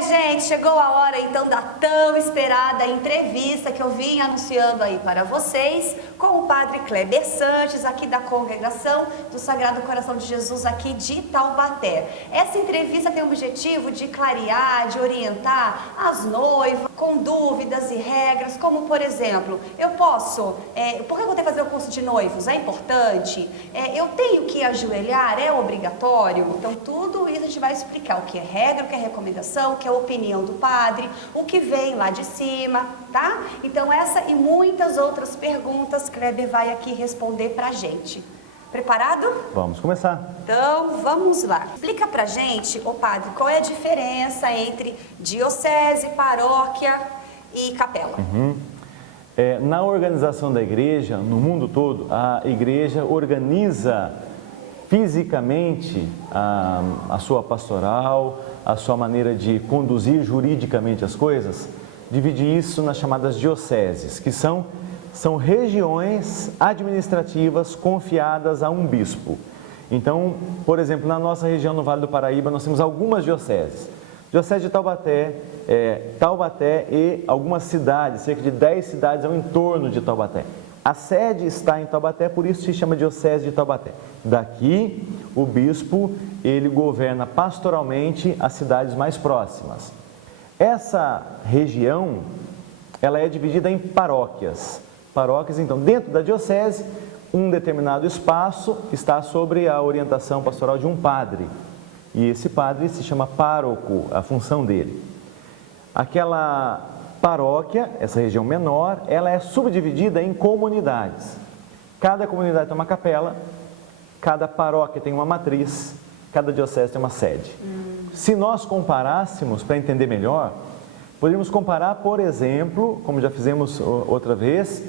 Gente, chegou a hora então da tão esperada entrevista que eu vim anunciando aí para vocês com o Padre Kleber Sanches, aqui da congregação do Sagrado Coração de Jesus aqui de Taubaté. Essa entrevista tem o objetivo de clarear, de orientar as noivas com dúvidas e regras, como por exemplo, por que eu vou ter que fazer o curso de noivos? É importante? Eu tenho que ajoelhar? É obrigatório? Então tudo isso a gente vai explicar o que é regra, o que é recomendação, o que é opinião do padre, o que vem lá de cima, tá? Então essa e muitas outras perguntas Kleber vai aqui responder pra gente. Preparado? Vamos começar. Então, vamos lá. Explica pra gente, ô padre, qual é a diferença entre diocese, paróquia e capela? Na organização da igreja, no mundo todo, a igreja organiza fisicamente a sua pastoral, a sua maneira de conduzir juridicamente as coisas, divide isso nas chamadas dioceses, que são regiões administrativas confiadas a um bispo. Então, por exemplo, na nossa região, no Vale do Paraíba, nós temos algumas dioceses. Diocese de Taubaté, Taubaté e algumas cidades, cerca de 10 cidades ao entorno de Taubaté. A sede está em Taubaté, por isso se chama Diocese de Taubaté. Daqui, o bispo, ele governa pastoralmente as cidades mais próximas. Essa região, ela é dividida em paróquias. Paróquias, então, dentro da diocese, um determinado espaço está sobre a orientação pastoral de um padre. E esse padre se chama pároco, a função dele. Aquela paróquia, essa região menor, ela é subdividida em comunidades. Cada comunidade tem uma capela, cada paróquia tem uma matriz, cada diocese tem uma sede. Se nós comparássemos, para entender melhor, poderíamos comparar, por exemplo, como já fizemos outra vez,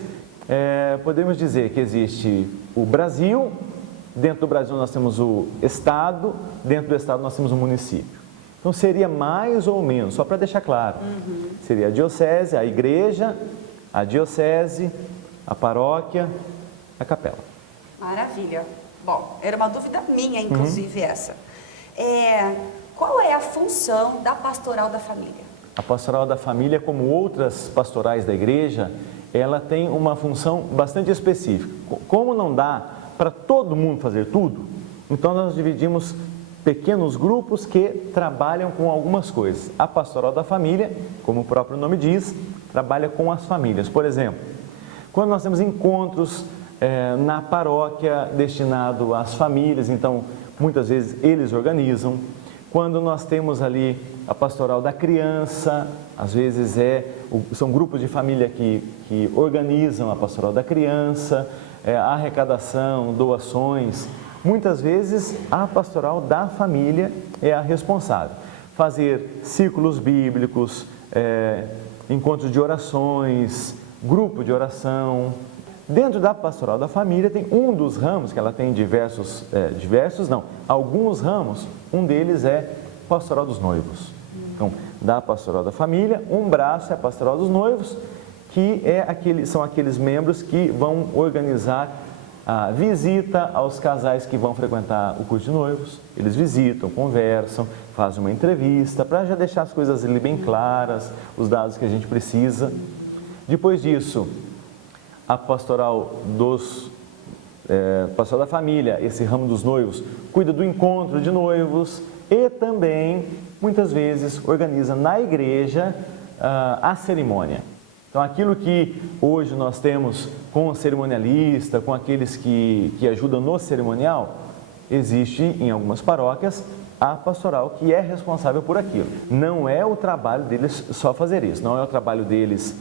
podemos dizer que existe o Brasil, dentro do Brasil nós temos o Estado, dentro do Estado nós temos o município. Então seria mais ou menos, só para deixar claro, seria a diocese, a igreja, a diocese, a paróquia, a capela. Maravilha. Bom, era uma dúvida minha, inclusive, essa. Qual é a função da pastoral da família? A pastoral da família, como outras pastorais da igreja, ela tem uma função bastante específica. Como não dá para todo mundo fazer tudo, então nós dividimos pequenos grupos que trabalham com algumas coisas. A pastoral da família, como o próprio nome diz, trabalha com as famílias. Por exemplo, quando nós temos encontros na paróquia destinado às famílias, então muitas vezes eles organizam. Quando nós temos ali a pastoral da criança, às vezes são grupos de família que organizam a pastoral da criança, a arrecadação, doações. Muitas vezes a pastoral da família é a responsável. Fazer círculos bíblicos, encontros de orações, grupo de oração. Dentro da pastoral da família tem um dos ramos, que ela tem alguns ramos, um deles é pastoral dos noivos. Então, da pastoral da família, um braço é a pastoral dos noivos, que são aqueles membros que vão organizar a visita aos casais que vão frequentar o curso de noivos. Eles visitam, conversam, fazem uma entrevista, para já deixar as coisas ali bem claras, os dados que a gente precisa. Depois disso, a pastoral da família, esse ramo dos noivos, cuida do encontro de noivos e também, muitas vezes, organiza na igreja a cerimônia. Então, aquilo que hoje nós temos com o cerimonialista, com aqueles que ajudam no cerimonial, existe em algumas paróquias a pastoral que é responsável por aquilo. Não é o trabalho deles só fazer isso, não é o trabalho deles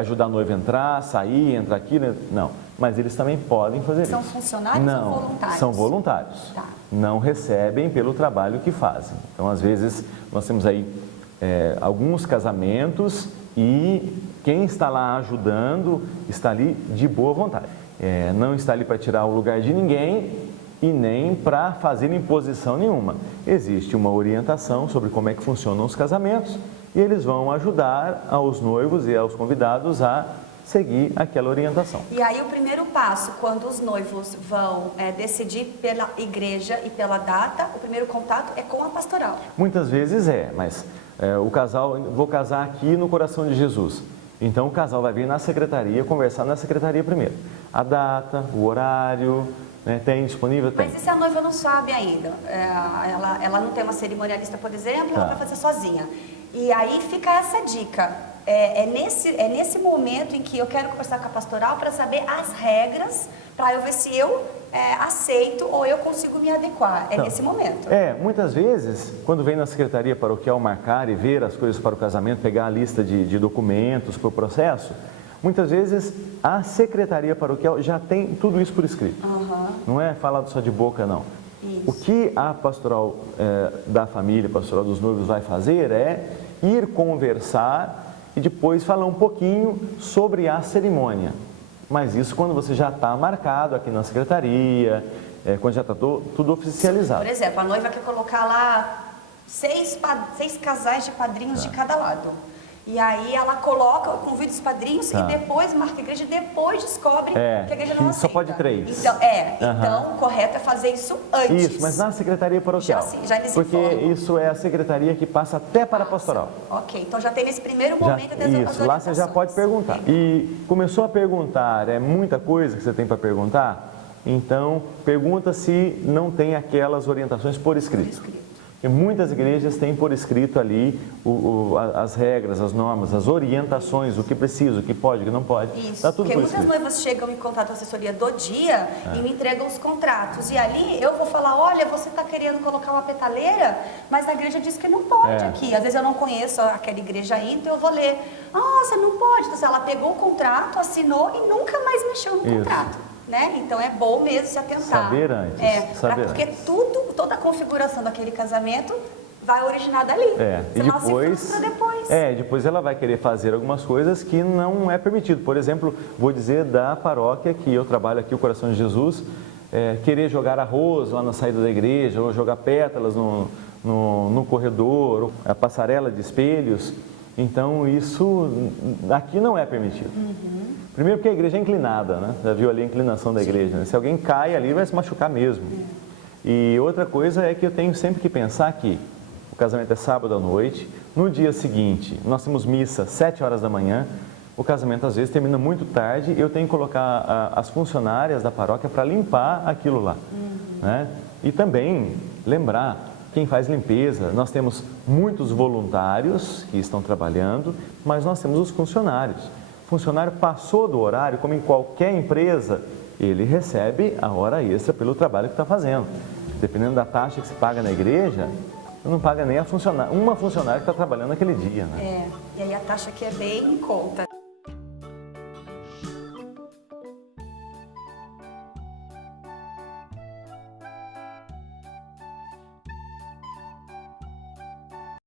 ajudar a noiva a entrar, sair, entrar aqui, não. Mas eles também podem fazer isso. São funcionários ou voluntários? São voluntários. Tá. Não recebem pelo trabalho que fazem. Então, às vezes, nós temos aí alguns casamentos e quem está lá ajudando está ali de boa vontade. Não está ali para tirar o lugar de ninguém e nem para fazer imposição nenhuma. Existe uma orientação sobre como é que funcionam os casamentos e eles vão ajudar aos noivos e aos convidados a seguir aquela orientação. E aí o primeiro passo, quando os noivos vão decidir pela igreja e pela data, o primeiro contato é com a pastoral. Muitas vezes mas o casal, vou casar aqui no Coração de Jesus. Então o casal vai vir na secretaria, conversar na secretaria primeiro. A data, o horário, né, tem disponível? Tem. Mas e se a noiva não sabe ainda? Ela não tem uma cerimonialista, por exemplo, ela vai fazer sozinha. E aí fica essa dica. É nesse momento em que eu quero conversar com a pastoral para saber as regras, para eu ver se eu aceito ou eu consigo me adequar. Então, nesse momento. Muitas vezes, quando vem na secretaria paroquial marcar e ver as coisas para o casamento, pegar a lista de documentos para o processo, muitas vezes a secretaria paroquial já tem tudo isso por escrito. Não é falado só de boca, não. Isso. O que a pastoral da família, pastoral dos noivos vai fazer é ir conversar e depois falar um pouquinho sobre a cerimônia. Mas isso quando você já está marcado aqui na secretaria, quando já está tudo oficializado. Por exemplo, a noiva quer colocar lá 6 casais de padrinhos de cada lado. E aí ela coloca, convida os padrinhos e depois marca a igreja e depois descobre que a igreja não aceita. Só pode 3. Então o correto é fazer isso antes. Isso, mas na secretaria paroquial. Já nesse porque fórum. isso é a secretaria que passa até para a pastoral. Ok, então já tem nesse primeiro momento isso, lá você já pode perguntar. E começou a perguntar, é muita coisa que você tem para perguntar? Então, pergunta se não tem aquelas orientações por escrito. Porque muitas igrejas têm por escrito ali as regras, as normas, as orientações, o que precisa, o que pode, o que não pode. Isso, tá tudo porque por muitas escrito. noivas chegam em contato com a assessoria do dia e me entregam os contratos. E ali eu vou falar, olha, você está querendo colocar uma petaleira, mas a igreja diz que não pode aqui. Às vezes eu não conheço aquela igreja ainda, então eu vou ler. Você não pode. Então ela pegou o contrato, assinou e nunca mais mexeu no contrato. Né? Então é bom mesmo se atentar. Saber antes. Porque toda a configuração daquele casamento vai originar dali. E depois ela vai querer fazer algumas coisas que não é permitido. Por exemplo, vou dizer da paróquia que eu trabalho aqui, o Coração de Jesus, querer jogar arroz lá na saída da igreja, ou jogar pétalas no corredor, ou a passarela de espelhos. Então isso aqui não é permitido. Primeiro porque a igreja é inclinada, né? Já viu ali a inclinação da igreja, né? Se alguém cai ali, vai se machucar mesmo. E outra coisa é que eu tenho sempre que pensar que o casamento é sábado à noite, no dia seguinte nós temos missa 7 horas da manhã, o casamento às vezes termina muito tarde, eu tenho que colocar as funcionárias da paróquia para limpar aquilo lá. Né? E também lembrar quem faz limpeza, nós temos muitos voluntários que estão trabalhando, mas nós temos os funcionários. O funcionário passou do horário, como em qualquer empresa, ele recebe a hora extra pelo trabalho que está fazendo. Dependendo da taxa que se paga na igreja, não paga nem uma funcionária que está trabalhando naquele dia. Né? E aí a taxa aqui é bem em conta.